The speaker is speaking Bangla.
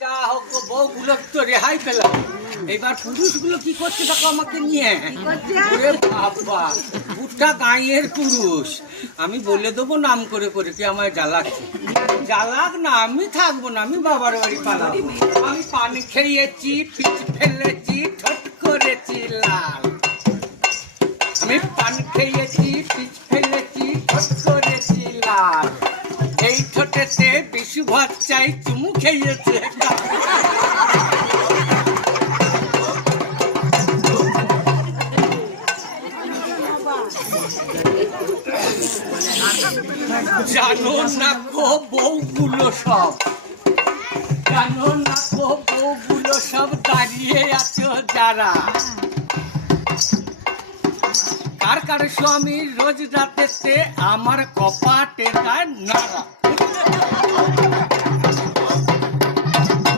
যা হোক গো, বউগুলো তো রেহাই পেলাম। এবার পুরুষগুলো কি করছে দেখো আমাকে নিয়ে। ওরে বাবা, বুটটা গাঁয়ের পুরুষ। আমি বলে দেবো নাম করে করে কি আমায় জ্বালাচ্ছে। জ্বালাক না, আমি থাকবো না, আমি বাবার বাড়ি পালাবো। আমি পানি খেয়েছি, পিচ ফেলেছি, ঠোঁট করেছি লাল। আমি পানি খেয়েছি, পিচ ফেলেছি, ঠোঁট করেছি লাল। এই ঠোঁটেতে বিশু ভাত চাই, চুমু খেয়েছে। জানো না গো বউগুলো সব, জানো না গো বউগুলো সব দাঁড়িয়ে আছো যারা। কার কার স্বামী রোজ রাতেতে আমার কপাটে গায়ে নাড়া।